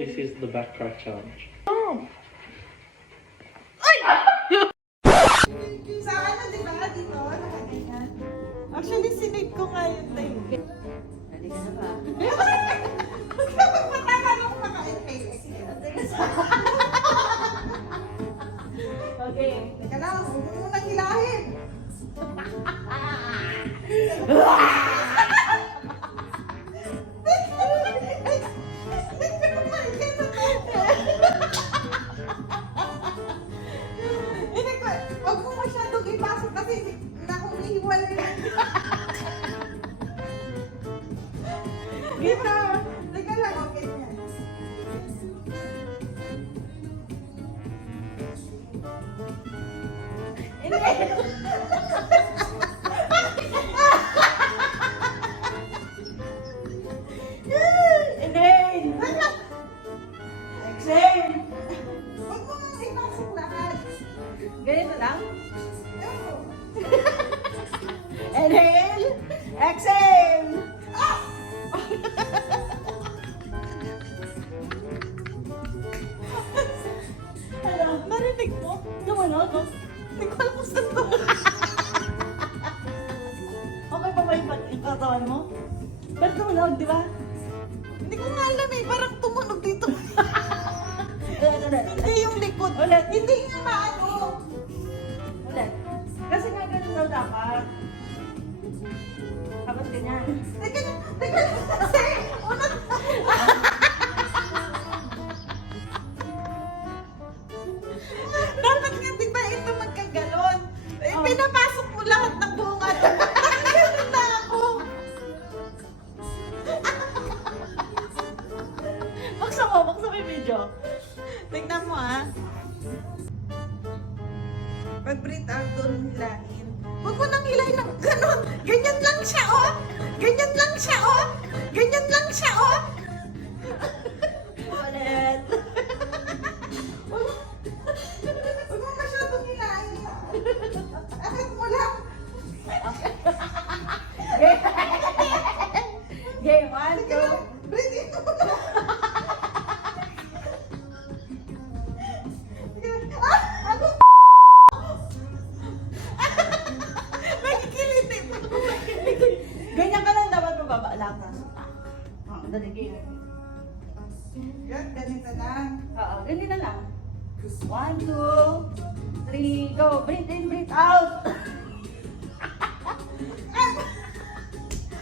This is the back crack challenge. Oh! Sa ano, di ba? Dito, nakaganyan. Actually, sinave ko nga yun na yun. Hindi ka na ba? Magpatagal ako maka-inhale. Okay. Teka lang, huwag mo munang hilahin. Huwag mo masyadong ipasok kasi nakumihiwal rin. Gita! Teka lang, okay yan. Inhale! Exhale! Huwag mo nang ipasok lahat. Ganito lang? Ewan. Inhale! Exhale! Hello? Narinig mo? Tumunog? Hindi ko alam kung saan to. Okay pa ba yung katawan mo? Ba't tumunog, di ba? Hindi ko nga alam eh. Parang tumunog dito. Ulit. Hindi yung likod. Ulit. Hindi nga maano. Ulit. Kasi nga ganun daw dapat. Tapos ganyan. Teka lang kasi. Unang... Dapat nga di ba ito magkagalon? Eh, Oh. pinapasok mo lahat ng buong ano. Ganun na ako. Baksa mo yung video. Tignan mo ah. Pag breathe out, doon hilahin. Huwag mo nang hilahin ng ganon. Ganyan lang siya, oh. Ganyan lang siya, oh. Ganyan lang siya, oh. Ulit. Huwag mo masyadong hilahin. Akit mo lang. Game 1, Sige lang. Breathe in mo lang. Sige lang. Ah! Ano? Nagkikilitin. Ganyan ka lang dapat mababa lang. Dali, game. Yan, ganito lang. Oo, ganyan na lang. 1, 2, 3, go. Breathe in, breathe out.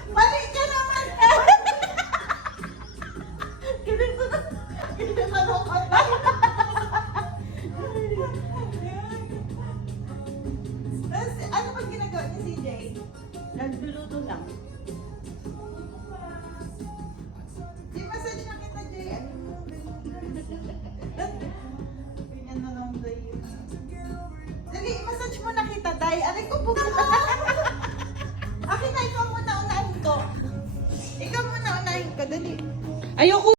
Mali ka naman! Ganito na. Ginanong ka na. Tapos, ano pag ginagawa niya CJ? Nagluluto lang. I-massage na kita, Jay. Ano mo? Ganyan na lang, Day. Dali, i-massage mo na kita, Day. Aray ko po. Akin na, ikaw muna unahin ko. Ikaw muna unahin ko, dali. Ayoko.